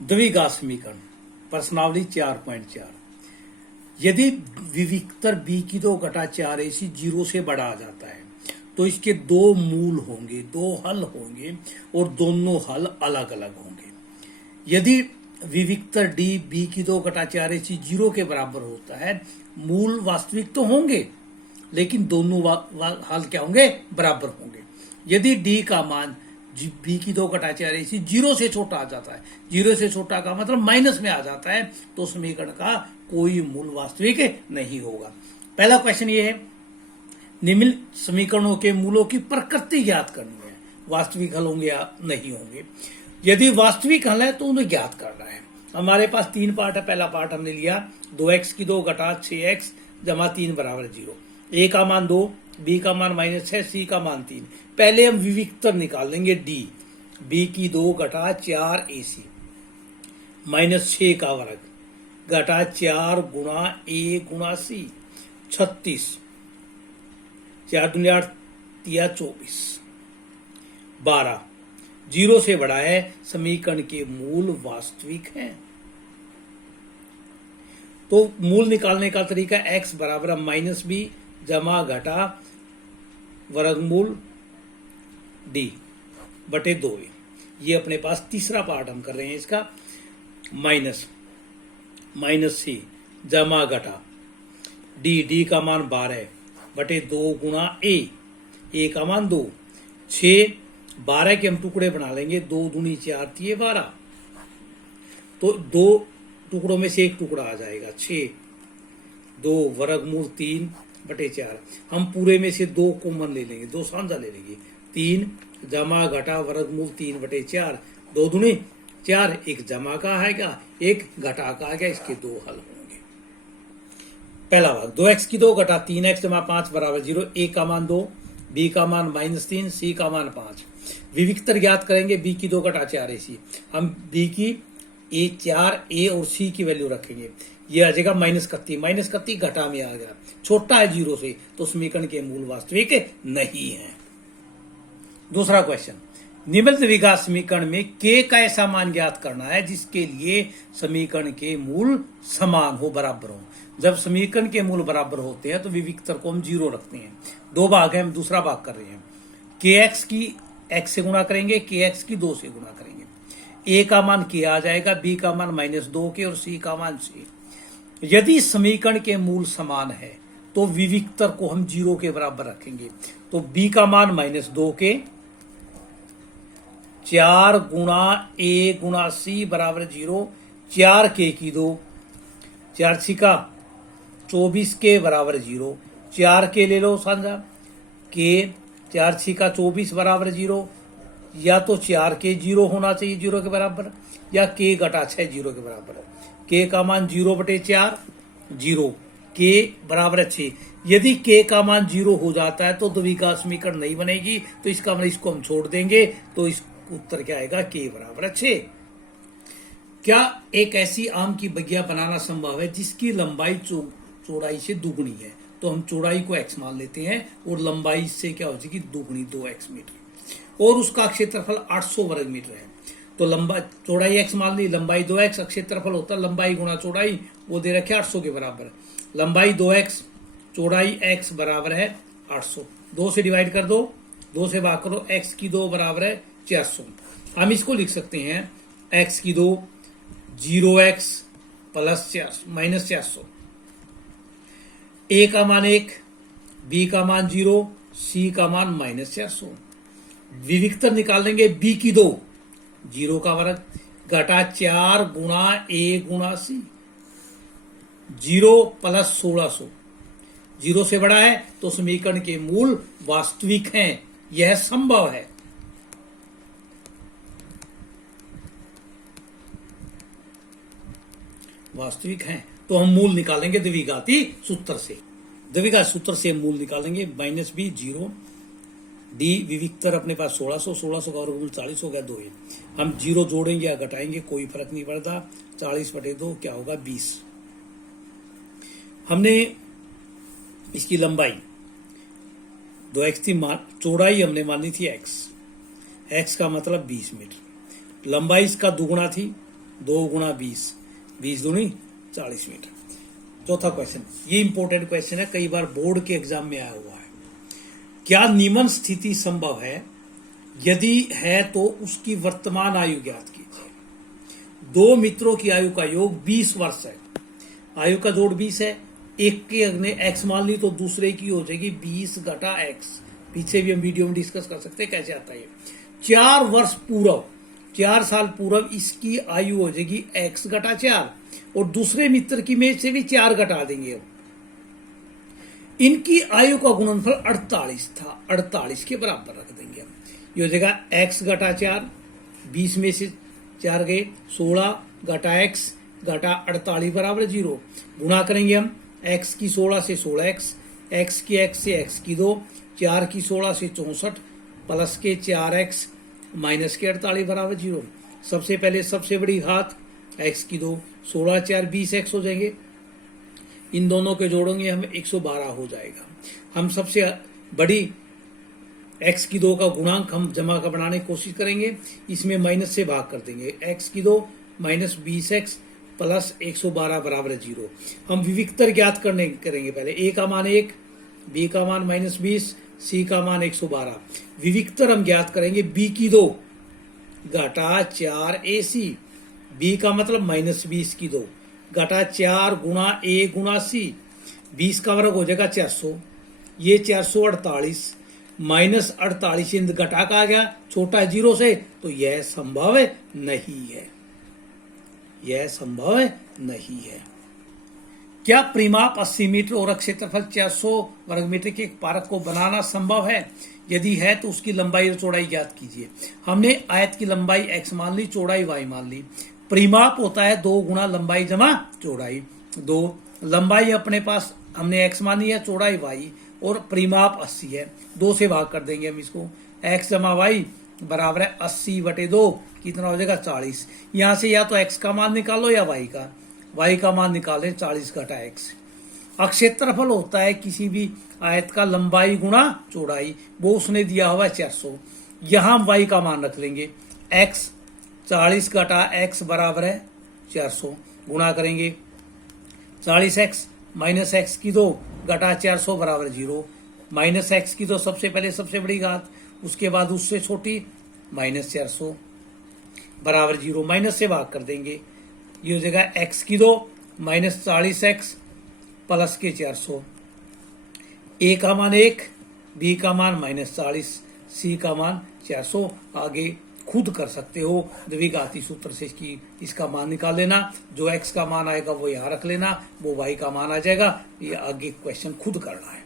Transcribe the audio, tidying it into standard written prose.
द्विघात समीकरण प्रश्नावली 4.4। यदि विविक्तर b की 2 घटा 4ac 0 से बड़ा आ जाता है तो इसके दो मूल होंगे, दो हल होंगे और दोनों हल अलग अलग होंगे। यदि विविक्तर d b की 2 घटा 4ac 0 के बराबर होता है, मूल वास्तविक तो होंगे लेकिन दोनों हल क्या होंगे, बराबर होंगे। यदि d का मान b की 2 घटा 4ac 0 से छोटा आ जाता है, 0 से छोटा का मतलब माइनस में आ जाता है, तो समीकरण का कोई मूल वास्तविक नहीं होगा। पहला क्वेश्चन ये है, निम्न समीकरणों के मूलों की प्रकृति ज्ञात करनी है, वास्तविक हल होंगे या नहीं होंगे। यदि वास्तविक हल है तो उन्हें ज्ञात करना है। हमारे पास 3 पार्ट है। पहला पार्ट हमने लिया 2x की 2 घटा 6x जमा 3 बराबर 0। a का मान 2, b का मान -6, c का मान 3। पहले हम विविक्तर निकाल लेंगे d, b की 2 घटा 4ac -6 का वर्ग घटा 4 गुणा a गुणा c 36, 4 दूनी 8, 24, 12। 0 से बड़ा है, समीकरण के मूल वास्तविक हैं। तो मूल निकालने का तरीका x बराबर -b जमा घटा वर्गमूल d बटे 2। ये अपने पास तीसरा पार्ट हम कर रहे हैं इसका, माइनस c जमा घटा d का मान 12 बटे 2 गुणा a का मान 2। 6, 12 के हम टुकड़े बना लेंगे, 2 दूनी 4 3 12, तो 2 टुकड़ों में से एक टुकड़ा आ जाएगा 6। 2 वर्गमूल 3 बटे 4। हम पूरे में से 2 कॉमन ले लेंगे, 2 साझा ले लेंगे। 3 जमा घटा वर्गमूल 3 बटे 4, 2 दूनी 4, एक जमा का आएगा, एक घटा का आएगा। इसके दो हल होंगे। पहला भाग 2x की 2 घटा 3x जमा 5 बराबर 0। a का मान 2, b का मान -3, c का मान 5। विविक्तर ज्ञात करेंगे b की 2 घटा 4ac। हम b की 4 a और c की वैल्यू रखेंगे। ये आ जाएगा -31 घटा में आ गया, छोटा है 0 से, तो समीकरण के मूल वास्तविक नहीं है। दूसरा क्वेश्चन, निम्न द्विघात समीकरण में k का ऐसा मान ज्ञात करना है जिसके लिए समीकरण के मूल समान हो, बराबर हो। जब समीकरण के मूल बराबर होते हैं तो विविक्तर को हम 0 रखते हैं। 2 भाग है, हम दूसरा भाग कर रहे हैं। kx की x से गुणा करेंगे, kx की 2 से गुणा करेंगे। a का मान k आ जाएगा, b का मान -2 और c का मान 6। यदि समीकरण के मूल समान है तो विविक्तर को हम 0 के बराबर रखेंगे। तो b का मान -2 4 गुणा a गुणा c बराबर 0। 4 k की 2, 4 छिका 24 के बराबर 0। 4 के ले लो साझा, k 4 छिका 24 बराबर 0। या तो 4 के 0 होना चाहिए 0 के बराबर, या k घटा 6 0 के बराबर। k का मान 0 बटे 4 0, k बराबर 6। यदि k का मान 0 हो जाता है तो द्विघात समीकरण नहीं बनेगी, तो इसका मतलब इसको हम छोड़ देंगे, तो इस उत्तर क्या आएगा, k बराबर 6। क्या एक ऐसी आम की बगिया बनाना संभव है जिसकी लंबाई चौड़ाई से दुगनी है? तो हम चौड़ाई को x मान लेते हैं और लंबाई से क्या हो जाएगी, दुगनी 2x मीटर, और उसका क्षेत्रफल 800 वर्ग मीटर है। तो लंबा चौड़ाई x मान ली, लंबाई 2x, क्षेत्रफल होता है लंबाई गुणा चौड़ाई, वो दे रखे 800 के बराबर। लंबाई 2x, चौड़ाई x बराबर है 800। 2 से डिवाइड कर दो, 2 से भाग करो, x की 2 बराबर है 400। हम इसको लिख सकते हैं x की 2 0x प्लस -400। a का मान 1, b का मान 0, c का मान -400। विविक्तर निकाल लेंगे b की 2 0 का वर्ग घटा 4 गुणा a गुणा c 0 प्लस 1600। 0 से बड़ा है तो समीकरण के मूल वास्तविक हैं, यह संभव है। वास्तविक हैं तो हम मूल निकालेंगे द्विघाती सूत्र से। द्विघात सूत्र से मूल निकालेंगे, -b 0, d विविक्तर अपने पास 1600 का वर्गमूल 40 हो गया, 2 है। हम 0 जोड़ेंगे या घटाएंगे कोई फर्क नहीं पड़ता। 40 बटे 2 क्या होगा, 20। हमने इसकी लंबाई 2x थी, चौड़ाई हमने मानी थी x का मतलब 20 मीटर। लंबाई इसका दुगुना थी 2 गुणा 20, 20 दूनी 40 मीटर। चौथा क्वेश्चन, ये इंपॉर्टेंट क्वेश्चन है, कई बार बोर्ड के एग्जाम में आया हुआ है। क्या निम्न स्थिति संभव है? यदि है तो उसकी वर्तमान आयु ज्ञात कीजिए। दो मित्रों की आयु का योग 20 वर्ष है, आयु का जोड़ 20 है, एक के अग्नि x मान ली तो दूसरे की हो जाएगी 20 घटा x। पीछे भी हम वीडियो में डिस्कस कर सकते हैं कैसे आता है। 4 वर्ष पूर्व, 4 साल पूर्व इसकी आयु हो जाएगी x घटा 4, और दूसरे मित्र की में से भी 4 घटा देंगे। इनकी आयु का गुणनफल 48 था, 48 के बराबर रख देंगे हम। ये हो जाएगा x घटा 4, 20 में से 4 गए, 16 घटा x घटा 48 बराबर 0। गुणा करेंगे हम, x की 16 से 16x, x की x से x की 2, 4 की 16 से 64, प्लस के 4x माइनस के 48 बराबर 0। सबसे पहले सबसे बड़ी घात x की 2, 16 4 20x हो जाएंगे। इन दोनों के जोड़ेंगे हम 112 हो जाएगा। हम सबसे बड़ी x की 2 का गुणांक हम जमा का बनाने की कोशिश करेंगे, इसमें माइनस से भाग कर देंगे। x की 2 माइनस 20x प्लस 112 बराबर 0। हम विविक्तर ज्ञात करेंगे पहले। a का मान 1, b का मान माइनस 20, c का मान 112। विविक्तर हम ज्ञात करेंगे b की 2 घटा 4 ac, b का मतलब माइनस 20 की 2 घटा 4 गुणा a गुणा c, 20 का वर्ग हो जाएगा 400, ये 448 माइनस 48 इंद घटा का आ गया, छोटा है 0 से, तो यह संभव नहीं है, यह संभव नहीं है। क्या परिमाप 80 मीटर और क्षेत्रफल 400 वर्ग मीटर के एक पार्क को बनाना संभव है? यदि है तो उसकी लंबाई और चौड़ाई ज्ञात कीजिए। हमने आयत की लंबाई x मान ली, चौड़ाई y मान ली। परिमाप होता है 2 गुणा लंबाई जमा चौड़ाई। 2 लंबाई अपने पास हमने x मानी है, चौड़ाई y, और परिमाप 80 है। 2 से भाग कर देंगे हम इसको। x जमा y बराबर है 80 बटे 2, कितना हो जाएगा 40। यहां से या तो x का मान निकालो या y का मान निकालें 40 घटा x। क्षेत्रफल होता है किसी भी आयत का लंबाई गुणा चौड़ाई, वो उसने दिया हुआ है 400। यहां हम y का मान रख लेंगे, x 40 घटा x बराबर है 400। गुणा करेंगे 40x माइनस x की 2 घटा 400 बराबर 0। माइनस x की 2 सबसे पहले सबसे बड़ी घात, उसके बाद उससे छोटी माइनस 400 बराबर 0। माइनस से भाग कर देंगे, ये हो जाएगा x की 2 माइनस 40x प्लस के 400। a का मान 1, b का मान माइनस 40, c का मान 400। आगे खुद कर सकते हो, द्विघाती सूत्र से इसका मान निकाल लेना। जो x का मान आएगा वो यहाँ रख लेना, वो y का मान आ जाएगा। ये आगे क्वेश्चन खुद करना है।